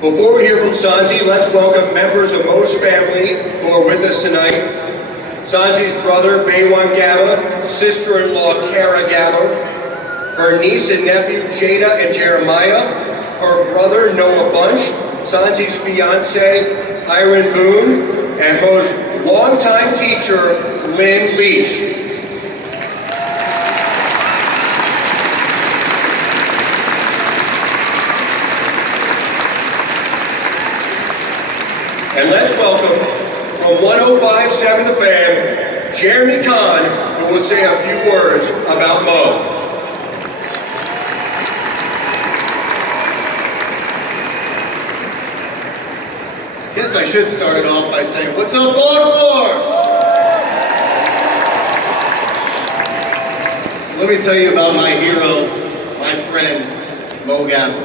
Before we hear from Sanzi, let's welcome members of Mo's family who are with us tonight. Sanzi's brother, Baywan Gaba, sister-in-law, Kara Gaba, her niece and nephew, Jada and Jeremiah, her brother, Noah Bunch, Sanzi's fiance, Iron Boone, and Mo's longtime teacher, Lynn Leach. And let's welcome, from 105.7 The Fan, Jeremy Kahn, who will say a few words about Mo. I guess I should start it off by saying, what's up, Baltimore? So let me tell you about my hero, my friend, Mo Gaba,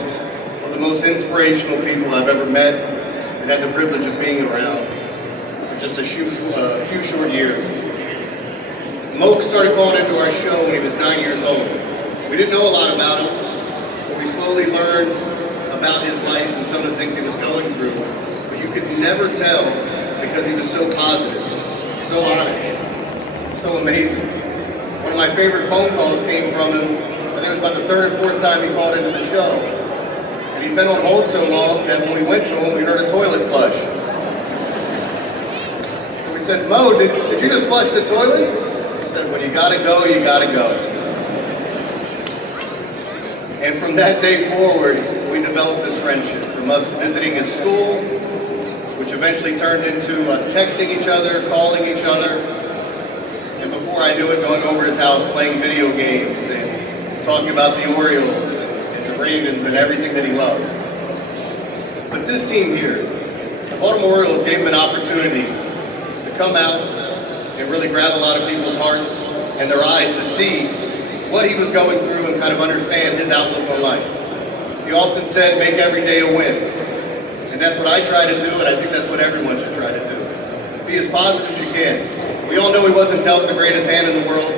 one of the most inspirational people I've ever met and had the privilege of being around for just a few short years. Mo started calling into our show when he was 9 years old. We didn't know a lot about him, but we slowly learned about his life and some of the things he was going through. But you could never tell because he was so positive, so honest, so amazing. One of my favorite phone calls came from him. I think it was about the third or fourth time he called into the show. And he'd been on hold so long that when we went to him, we heard a toilet flush. So we said, Mo, did you just flush the toilet? He said, when you gotta go, you gotta go. And from that day forward, we developed this friendship, from us visiting his school, which eventually turned into us texting each other, calling each other, and before I knew it, going over his house, playing video games, and talking about the Orioles, Ravens and everything that he loved. But this team here, the Baltimore Orioles, gave him an opportunity to come out and really grab a lot of people's hearts and their eyes to see what he was going through and kind of understand his outlook on life. He often said, make every day a win. And that's what I try to do, and I think that's what everyone should try to do. Be as positive as you can. We all know he wasn't dealt the greatest hand in the world,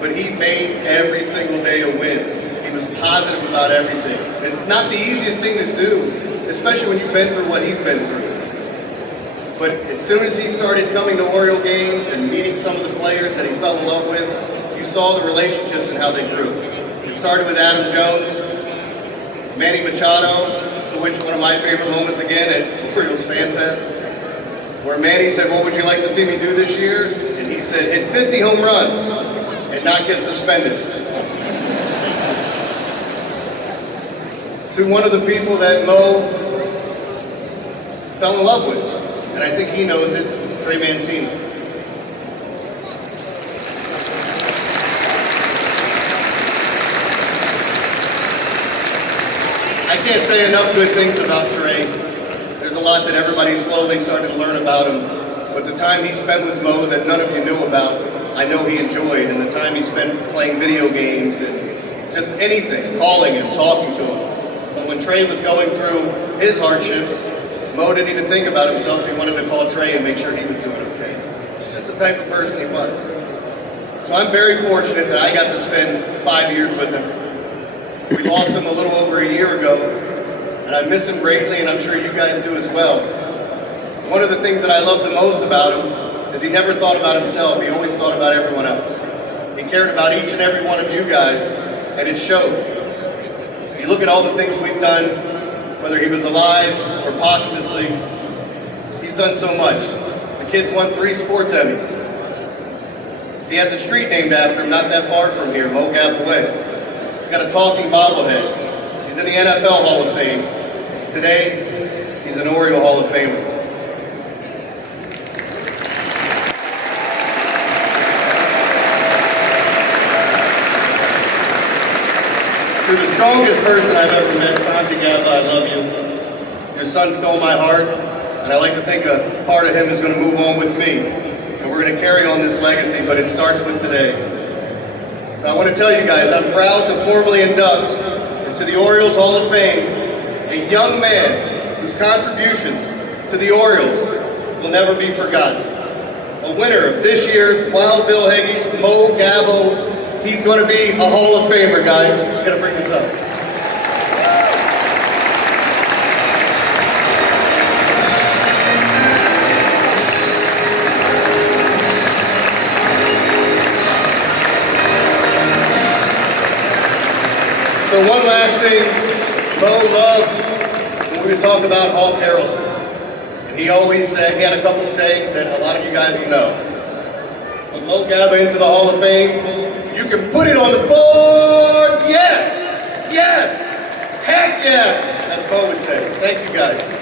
but he made every single day a win. He was positive about everything. It's not the easiest thing to do, especially when you've been through what he's been through. But as soon as he started coming to Oriole games and meeting some of the players that he fell in love with, you saw the relationships and how they grew. It started with Adam Jones, Manny Machado, to which one of my favorite moments again at Orioles Fan Fest, where Manny said, what would you like to see me do this year? And he said, hit 50 home runs and not get suspended. To one of the people that Mo fell in love with, and I think he knows it, Trey Mancini. I can't say enough good things about Trey. There's a lot that everybody's slowly starting to learn about him, but the time he spent with Mo that none of you knew about, I know he enjoyed, and the time he spent playing video games and just anything, calling him, talking to him. But when Trey was going through his hardships, Mo didn't even think about himself. He wanted to call Trey and make sure he was doing okay. It's just the type of person he was. So I'm very fortunate that I got to spend 5 years with him. We lost him a little over a year ago, and I miss him greatly, and I'm sure you guys do as well. One of the things that I love the most about him is he never thought about himself. He always thought about everyone else. He cared about each and every one of you guys, and it showed. You look at all the things we've done, whether he was alive or posthumously, he's done so much. The kid's won 3 sports Emmys. He has a street named after him not that far from here, Mo Gaba Way. He's got a talking bobblehead. He's in the NFL Hall of Fame. Today, he's an Oriole Hall of Famer. To the strongest person I've ever met, Sanzi Gaba, I love you. Your son stole my heart, and I like to think a part of him is going to move on with me. And we're going to carry on this legacy, but it starts with today. So I want to tell you guys, I'm proud to formally induct into the Orioles Hall of Fame a young man whose contributions to the Orioles will never be forgotten. A winner of this year's Wild Bill Higgins, Mo Gaba. He's going to be a Hall of Famer, guys. I'm going to bring this up. last thing, Mo loved when we would talk about Hawk Harrelson. And he always said, he had a couple sayings that a lot of you guys will know. But Mo Gaba into the Hall of Fame, you can put it on the board, yes, yes, heck yes, as Mo would say. Thank you guys.